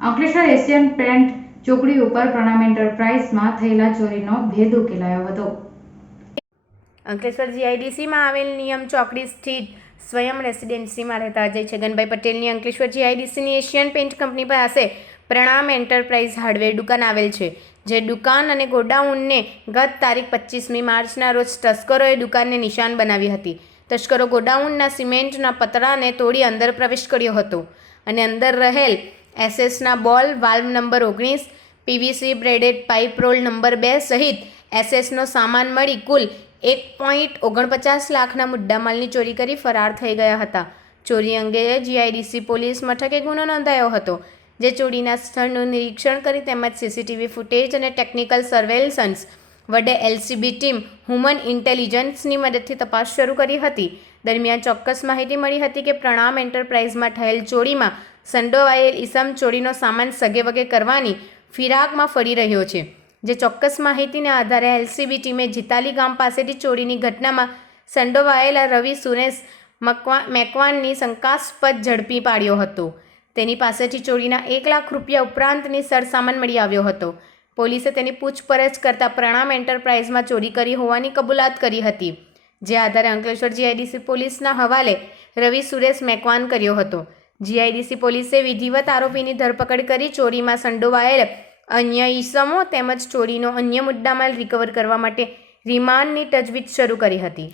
Ankleshwar Asian paint ચોકડી ઉપર પ્રણામ એન્ટરપ્રાઇઝમાં થયેલા ચોરીનો ભેદ ઉકેલાયો હતો। અંકલેશ્વર જીઆઈડીસીમાં આવેલ નિયમ ચોકડી સ્થિત સ્વયં રેસિડેન્સીમાં રહેતા અજય છગનભાઈ પટેલની અંકલેશ્વર જીઆઈડીસીની એશિયન પેન્ટ કંપની પાસે પ્રણામ એન્ટરપ્રાઇઝ હાર્ડવેર દુકાન આવેલ છે। જે દુકાન અને ગોડાઉનને ગત તારીખ 25મી માર્ચના રોજ તસ્કરોએ દુકાનને નિશાન બનાવી હતી। તસ્કરો ગોડાઉનના સિમેન્ટના પતરાને તોડી અંદર પ્રવેશ કર્યો હતો અને અંદર રહેલ એસએસના ball valve number 19, PVC braided pipe roll number 2 સહિત એસએસનો સામાન મળી કુલ 1.49 લાખના મુદ્દામાલની ચોરી કરી ફરાર થઈ ગયા હતા। ચોરી અંગે જીઆઈડીસી પોલીસ મથકે ગુનો નોંધાયો હતો, જે ચોરીના સ્થળનું નિરીક્ષણ કરી તેમજ સીસીટીવી ફૂટેજ અને ટેકનિકલ સર્વેલન્સ વડે એલસીબી ટીમ હ્યુમન ઇન્ટેલિજન્સની મદદથી તપાસ શરૂ કરી હતી। દરમિયાન ચોક્કસ માહિતી મળી હતી કે પ્રણામ એન્ટરપ્રાઇઝમાં થયેલ ચોરીમાં સંડોવાયેલ ઈસમ ચોરીનો સામાન સગેવગે કરવાની ફિરાકમાં ફરી રહ્યો છે। જે ચોક્કસ માહિતીના આધારે એલસીબી ટીમે જીતાલી ગામ પાસેથી ચોરીની ઘટનામાં સંડોવાયેલા રવિ સુરેશ મેકવાનની શંકાસ્પદ ઝડપી પાડ્યો હતો। તેની પાસેથી ચોરીના 1 લાખ રૂપિયા ઉપરાંતની સરસામાન મળી આવ્યો હતો। પોલીસે તેની પૂછપરછ કરતા પ્રણામ એન્ટરપ્રાઇઝમાં ચોરી કરી હોવાની કબૂલાત કરી હતી, જે આધારે અંકલેશ્વર જીઆઈડીસી પોલીસના હવાલે રવિ સુરેશ મેકવાન કર્યો હતો। જીઆઈડીસી પોલીસે વિધિવત આરોપીની ધરપકડ કરી ચોરીમાં સંડોવાયેલ અન્ય ઈસમો તેમજ ચોરીનો અન્ય મુદ્દામાલ રિકવર કરવા માટે રિમાન્ડની તજવીજ શરૂ કરી હતી।